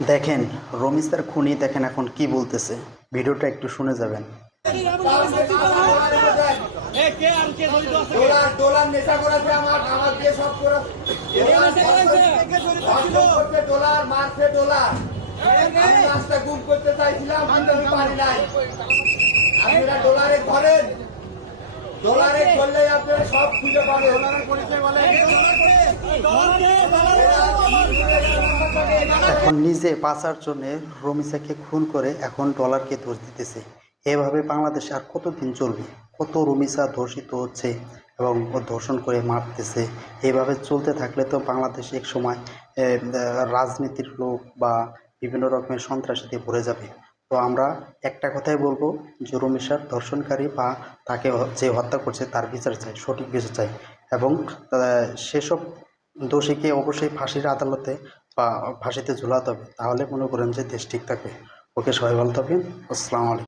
দেখেন রমিজের খুনি দেখেন এখন কি বলতেছে, ভিডিওটা একটু শুনে যাবেন। ডলার নেশা করেছে আমার দিয়ে সব ডলার মারছে ডলার। আমি রাস্তা গুম করতে চাইছিলাম কিন্তু আমি পারি নাই। আপনারা ডলারে ধরেন, ডলারে ধরলে আপনারা সব খুঁজে পাবেন। এখন নিজে বাঁচার জন্য রমিজাকে খুন করে এখন ডলারকে দোষ দিতেছে। এভাবে বাংলাদেশে আর কতদিন চলবে? কত রমিজা ধর্ষিত হচ্ছে এবং ধর্ষণ করে মারতেছে। এইভাবে চলতে থাকলে তো বাংলাদেশ এক সময় রাজনীতির লোক বা বিভিন্ন রকমের সন্ত্রাসীতে ভরে যাবে। তো আমরা একটা কথাই বলবো যে রমিজার ধর্ষণকারী বা তাকে যে হত্যা করছে তার বিচার চাই, সঠিক বিচার চাই এবং সেসব দোষীকে অবশ্যই ফাঁসির আদালতে বা ফাঁসিতে ঝুলাতে হবে। তাহলে মনে করেন যে দেশ ঠিক থাকবে। ওকে, সবাই ভালো থাকবেন। আসসালামু আলাইকুম।